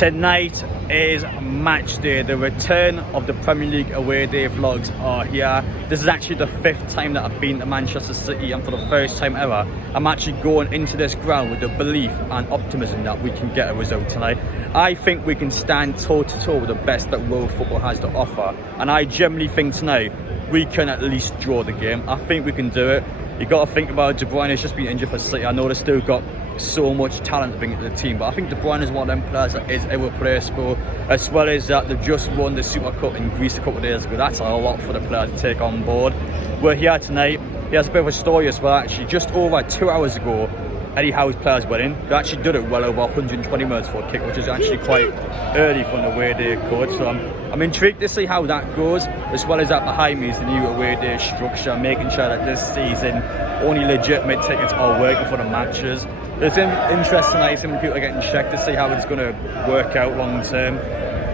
Tonight is match day. The return of the Premier League away day vlogs are here. This is actually the 5th time that I've been to Manchester City, and for the first time ever, I'm actually going into this ground with the belief and optimism that we can get a result tonight. I think we can stand toe to toe with the best that world football has to offer, and I genuinely think tonight we can at least draw the game. I think we can do it. You got to think about De Bruyne has just been injured for City. I know they've still got so much talent to bring into the team, but I think De Bruyne is one of them players that is irreplaceable, as well as that they've just won the Super Cup in Greece a couple of days ago. That's a lot for the players to take on board. We're here tonight. There's a bit of a story as well, actually. Just over 2 hours ago, Eddie Howe's players went in. They actually did it well over 120 minutes for a kick, which is actually quite early from the away day coach. So I'm intrigued to see how that goes, as well as that behind me is the new away day structure, making sure that this season only legitimate tickets are working for the matches. It's interesting tonight, some people are getting checked to see how it's going to work out long term.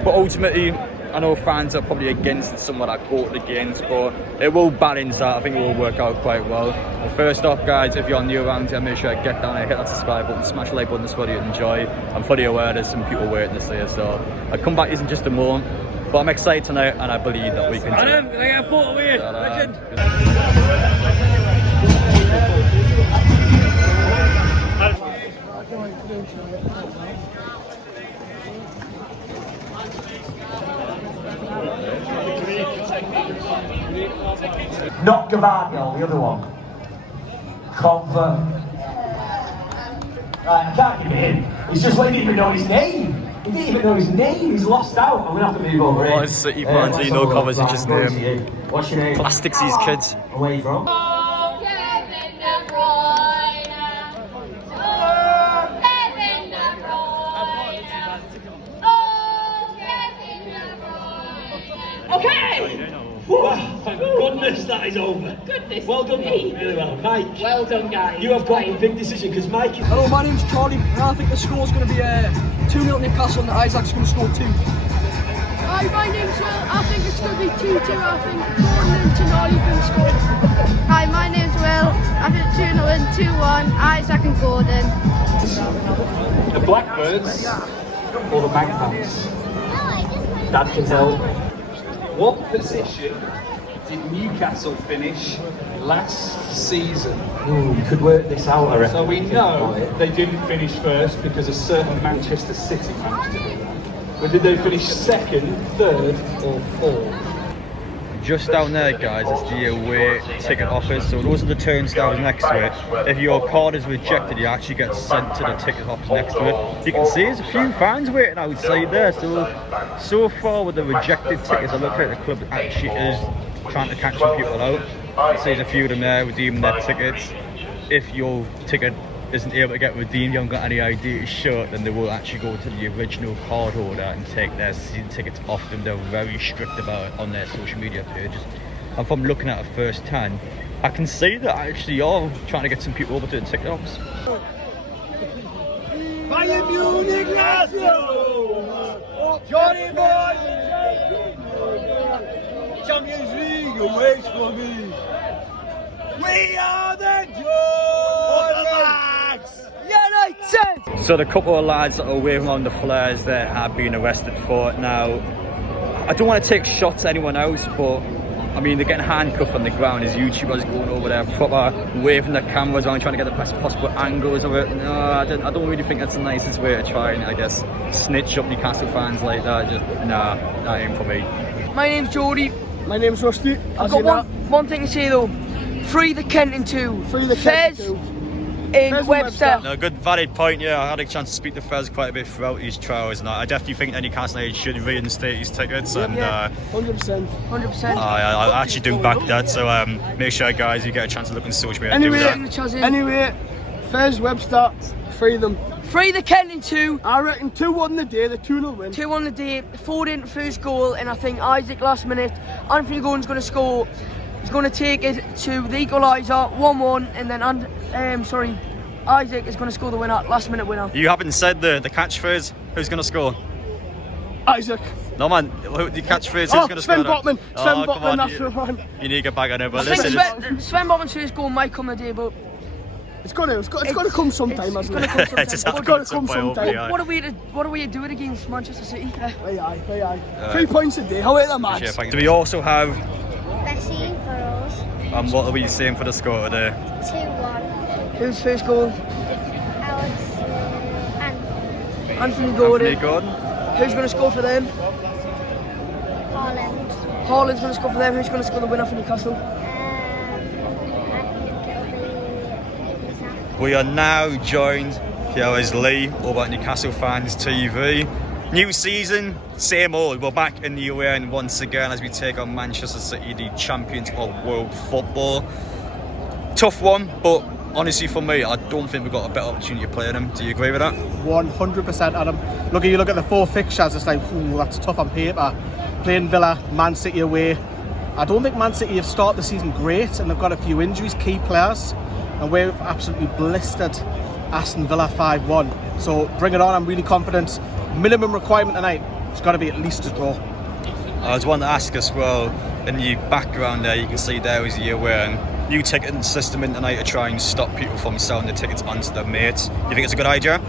But ultimately, I know fans are probably against somewhat I voted against, but it will balance out. I think it will work out quite well. But first off, guys, if you're new around here, make sure you get down here, hit that subscribe button, smash the like button, this video, enjoy. I'm fully aware there's some people waiting to see us, so I'll come back in just a moment. But I'm excited tonight, and I believe that we can do it. Can I get a photo with you? Legend. Not Gavardiol, the other one. Confirm. Right, I can't give it him. He's just letting even know his name. He didn't even know his name. He's lost out. I'm gonna have to move over here. What is City fans? You know Kovacic's name. What's your name? Plastics these kids. And where are you from? Okay! Wow, thank goodness that is over. Goodness Well done, me. really well. Mike, Well done, guys. you have got a big decision because Mike... Hello, my name's Charlie, and I think the score's going to be 2-0 Newcastle, and Isaac's going to score 2. Hi, my name's Will. I think it's going to be 2-2. I think Gordon and Tonali can score. Hi, my name's Will. I think 2-0 and 2-1. Isaac and Gordon. The Blackbirds or the Magpies? Dad can tell. What position did Newcastle finish last season? You could work this out, I reckon. So we know they didn't finish first because a certain Manchester City managed to do that. But did they finish second, third, or fourth? Just down there, guys, is the away ticket office. So those are the turnstiles next to it. If your card is rejected, you actually get sent to the ticket office next to it. You can see there's a few fans waiting outside there. So far with the rejected tickets, it looks like the club actually is trying to catch some people out. You see there's a few of them there redeeming their tickets. If your ticket isn't able to get redeemed, you haven't got any ID to show it, then they will actually go to the original card holder and take their season tickets off them. They're very strict about it on their social media pages. And from looking at it firsthand, I can see that actually are trying to get some people over to the ticket office. Bayern Munich, Johnny boy! Champions League awaits for me. We are the United! So the couple of lads that are waving on the flares there have been arrested for it. Now, I don't want to take shots at anyone else, but I mean, they're getting handcuffed on the ground. There's YouTubers going over there, proper waving their cameras around, trying to get the best possible angles of it. No, I don't really think that's the nicest way to try and, I guess, snitch up Newcastle fans like that. Just, nah, that ain't for me. My name's Jody. My name's Rusty. I've got one thing to say though. Free the Kenton 2. Free the Kenton 2. In Webster. No, good valid point. Yeah, I had a chance to speak to Fez quite a bit throughout these trials, and I definitely think that Newcastle United should reinstate his tickets. And 100%. 100%. I actually do back that. So make sure, guys, you get a chance to look on social media. Anyway, Fez, Webster, free them. Free the Kenton 2. I reckon 2-1 the day. The 2-0 win. 2-1 the day. Foden first goal, and I think Isaac last minute. Anthony Gordon's going to score. He's going to take it to the equaliser, 1-1, and then Isaac is going to score the winner, last minute winner. You haven't said the catchphrase. Who's going to score? Isaac. No man, the catchphrase. Who's going to score? Sven Botman. Sven Botman, that's the one. You need to get back on it, but I think listen. Sven Botman's first goal might come the day, but It's gonna come sometime, hasn't it? It's just It's gonna come hopefully, sometime. yeah. What are we doing against Manchester City? Aye. 3 points a day. How are the match? Yeah, thank you. Do we also have, Bessie Burrows. and what are we saying for the score today? 2-1. Who's first goal? Alex and Anthony Gordon. Anthony Gordon. Who's going to score for them? Holland. Haaland's going to score for them. Who's going to score the winner for Newcastle? I think it'll be Isaac. We are now joined here as Lee over at Newcastle Fans TV. New season, same old. We're back in the UN once again as we take on Manchester City, the champions of world football. Tough one, but honestly for me, I don't think we've got a better opportunity of playing them. Do you agree with that? 100%, Adam. You look at the 4 fixtures, it's like, ooh, that's tough on paper. Playing Villa, Man City away. I don't think Man City have started the season great, and they've got a few injuries, key players, and we've absolutely blistered Aston Villa 5-1. So bring it on, I'm really confident. Minimum requirement tonight, it's got to be at least a draw. I was wanting to ask as well, in the background there, you can see there is the away new ticketing system in tonight to try and stop people from selling the tickets onto their mates. You think it's a good idea?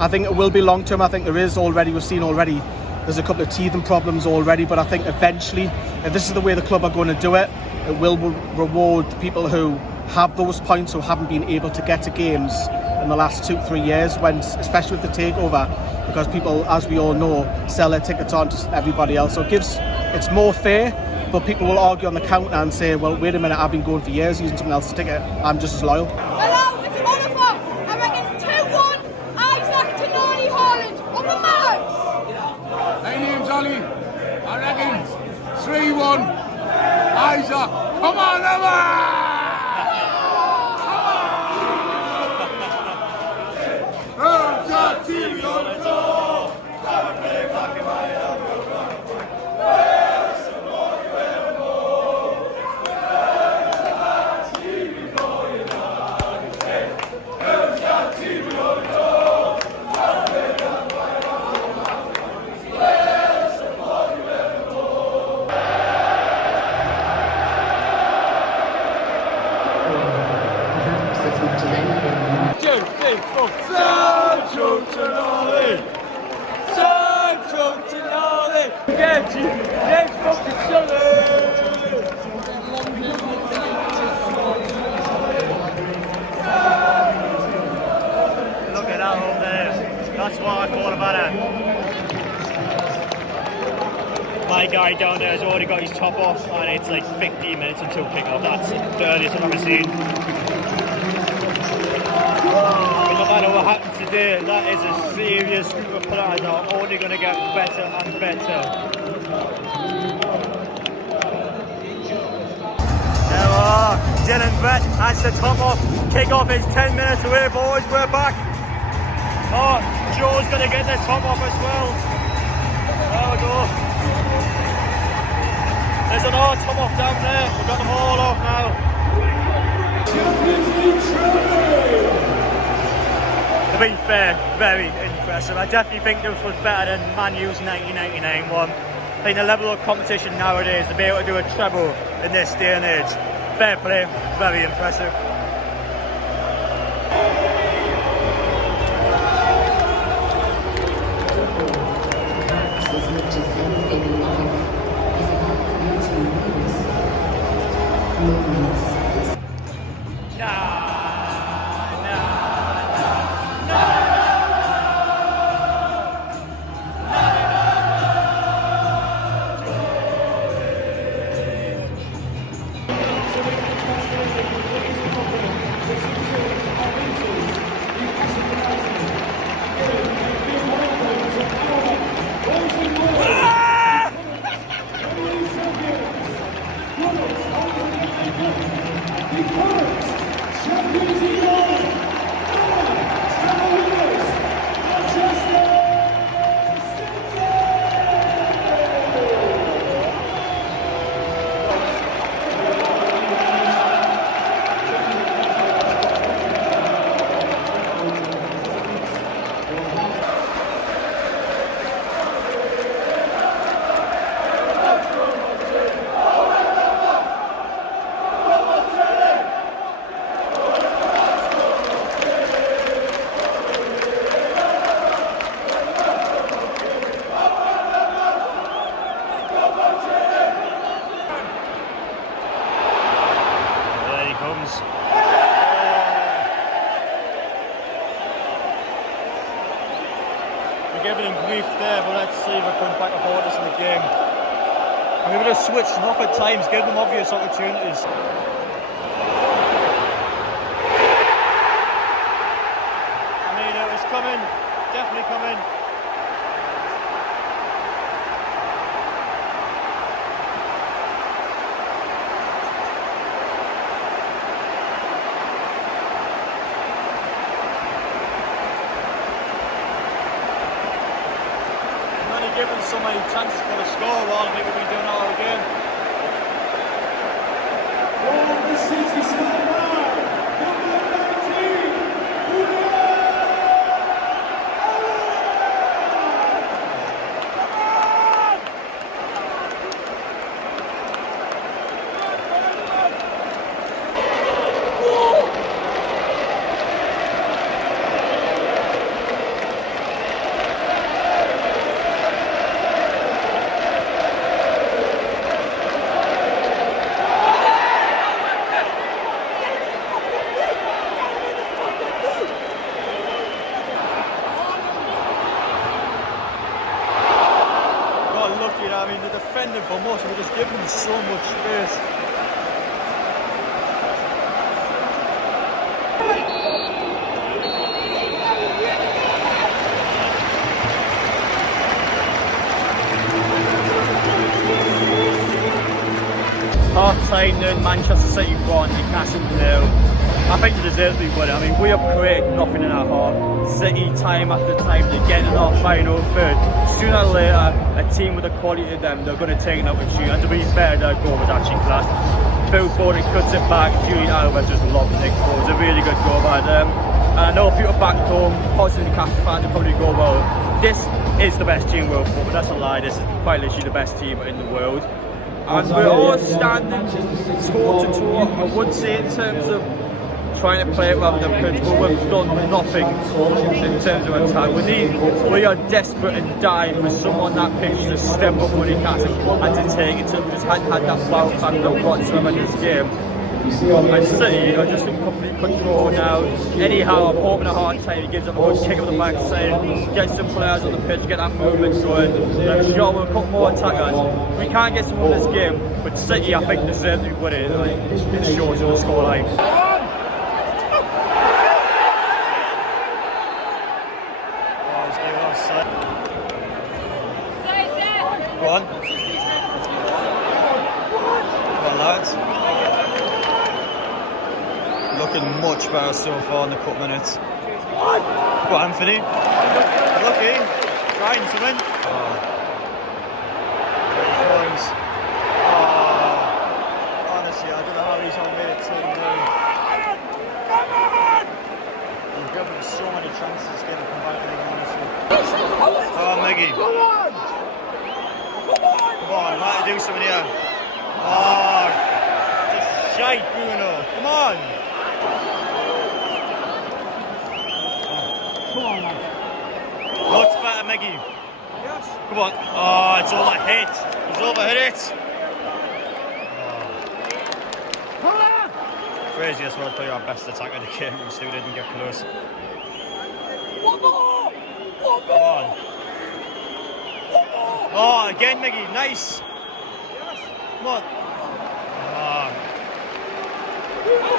I think it will be long term. I think there is already, we've seen already, there's a couple of teething problems already, but I think eventually, if this is the way the club are going to do it, it will reward people who have those points, who haven't been able to get to games in the last 2-3 years, when, especially with the takeover, because people, as we all know, sell their tickets on to everybody else. So it's more fair, but people will argue on the counter and say, well, wait a minute, I've been going for years using someone else's ticket, I'm just as loyal. Hello, it's Oliver. I reckon 2-1. Isaac to Nolly Holland. On the marks. My name's Ollie. I reckon 3-1. Isaac. Come on, Emma! Look at that over there. That's what I call a banner. My guy down there has already got his top off, and it's like 15 minutes until kick-off. That's the earliest I've ever seen. But no matter what happens today, that is a serious group of players that are only going to get better and better. There we are. Dylan Brett has the top off. Kick-off is 10 minutes away, boys. We're back. Oh, Joe's going to get the top off as well. There we go. There's an odd top off down there. We've got them all off now. To be fair, very impressive. I definitely think this was better than Man U's 1999 one. I think the level of competition nowadays, to be able to do a treble in this day and age, fair play, very impressive. As much as anything in life is about creating moments. Thank you. getting briefed there, but let's see if we can back up orders in the game. And we're going to switch them up at times, give them obvious opportunities. I mean, it was coming, definitely coming. Given so many chances for the score, well, I think we'll be doing that all again. The City score, I mean, the defending for most, we're just giving them so much space. Half time then, Manchester City 1, Newcastle 0. I think they deserve to win it. I mean, we have created nothing in our half. City, time after time, they get in our final third. Sooner or later, a team with the quality of them, they're going to take an opportunity. And to be fair, their goal was actually class. Phil Foden cuts it back, Julian Alvarez just lobbed it. It was a really good goal by them. And I know people back home, positive Newcastle fans, will probably go, well, this is the best team in world football. That's a lie, this is quite literally the best team in the world. And we're all standing toe to toe, I would say, in terms of trying to play it rather than pitch, but we've done nothing in terms of attack. We are desperate and dying for someone that pitch to step up for Newcastle and to take it to. We just hadn't had that wow factor whatsoever in this game. And City are just in complete control now. Anyhow, I'm hoping a hard time. He gives them a good kick up the backside, get some players on the pitch, get that movement going. And I'm sure we'll put more attackers. We can't get some in this game, but City, I think, deserve to win it. It's short of the scoreline. Go on. Come on, lads. Looking much better so far in the couple minutes. Go on, Anthony. Lucky. Trying something. Oh. Honestly, I don't know how he's only made it till now. He's given so many chances to get him come back in the honestly. Come on, Maggie. Come on, I might do something here. Oh, just shite, Bruno. Come on. Come on, man. Much better, Maggie. Yes. Come on. Oh, it's overhit. He's overhit it. Oh. Crazy as well, probably our best attacker in the game. We still didn't get close. One more. One more. Come on. Oh, again, Miggy, nice. Yes. Come on.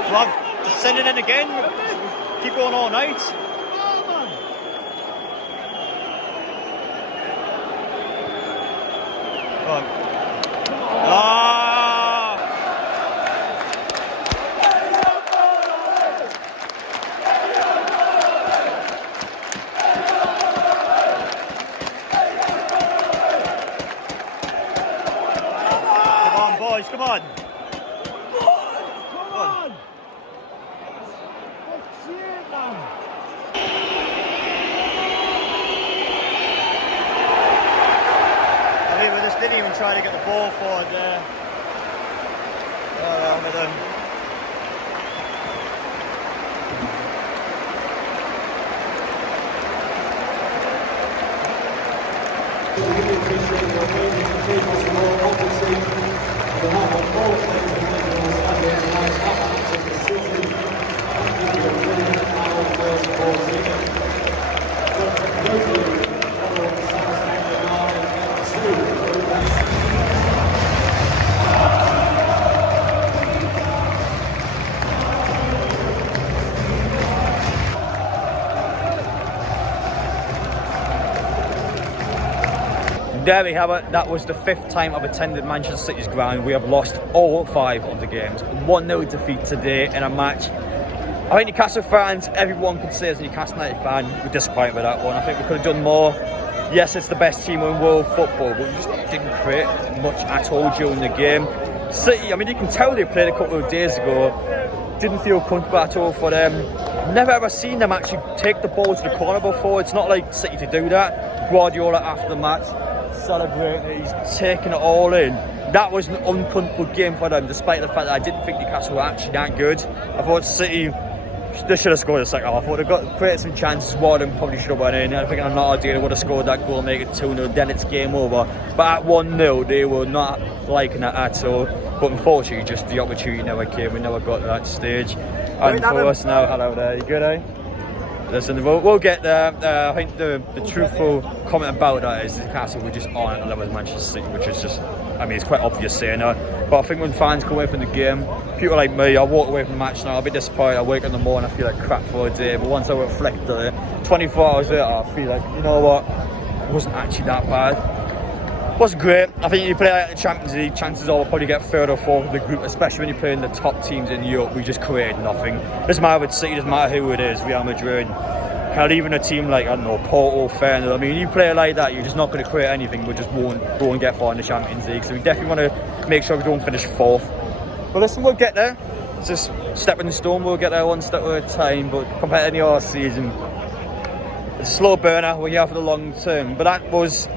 Come on, just send it in again. Keep going all night. Come on. Boys, come on. Come on. I mean, we just didn't even try to get the ball forward there. Around with them. there we have it. That was the 5th time I've attended Manchester City's ground. We have lost all 5 of the games. 1-0 defeat today in a match. I think Newcastle fans, everyone could say as a Newcastle United fan, we're disappointed with that one. I think we could have done more. Yes, it's the best team in world football, but we just didn't create much at all during the game. City, I mean, you can tell they played a couple of days ago. Didn't feel comfortable at all for them. Never ever seen them actually take the ball to the corner before. It's not like City to do that. Guardiola after the match, celebrating, he's taking it all in. That was an uncomfortable game for them, despite the fact that I didn't think Newcastle were actually that good. I thought City, they should have scored the second half. I thought they created some chances. Warden probably should have went in. I think on another day they would have scored that goal, make it 2-0, then it's game over. But at 1-0, they were not liking it at all. But unfortunately, just the opportunity never came. We never got to that stage. And for us now, hello there, you good, eh? Listen, we'll get there. I think the truthful comment about that is Newcastle were just on at the level of Manchester City, which is just, I mean, it's quite obvious saying that. But I think when fans come away from the game, people like me, I walk away from the match now, I'll be disappointed. I wake up in the morning, I feel like crap for a day. But once I reflect on it, 24 hours later, I feel like, you know what, it wasn't actually that bad. It was great. I think you play like the Champions League, chances are we'll probably get 3rd or 4th of the group, especially when you're playing the top teams in Europe. We just created nothing. Doesn't matter with City, doesn't matter who it is, Real Madrid. Hell, even a team like, I don't know, Porto, Feyenoord. I mean, you play like that, you're just not going to create anything. We just won't go and get far in the Champions League. So we definitely want to make sure we don't finish 4th. But listen, we'll get there. It's just stepping stone. We'll get there one step at a time. But compared to any other season, it's a slow burner. We're here for the long term. But that was,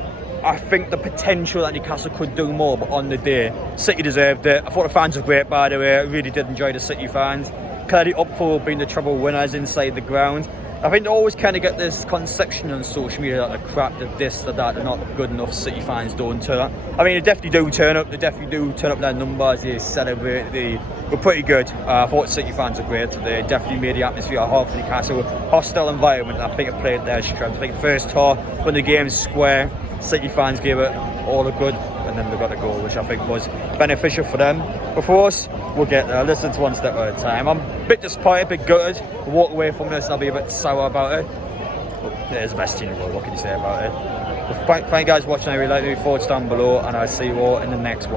I think, the potential that Newcastle could do more. But on the day, City deserved it. I thought the fans were great, by the way. I really did enjoy the City fans. Clearly up for being the treble winners inside the ground. I think they always kind of get this conception on social media that they're crap, that this, that they're not good enough. City fans don't turn up. I mean, they definitely do turn up. They definitely do turn up their numbers. They celebrate. They were pretty good. I thought City fans were great today. Definitely made the atmosphere hard for Newcastle. Hostile environment. I think it played their strength. I think first half, when the game's square, City fans gave it all the good, and then they got a goal, which I think was beneficial for them. But for us, we'll get there. Listen, it's one step at a time. I'm a bit disappointed, a bit gutted. We'll walk away from this and I'll be a bit sour about it. But it is the best team in the world. What can you say about it? But thank you guys for watching. I really like the thoughts down below, and I'll see you all in the next one.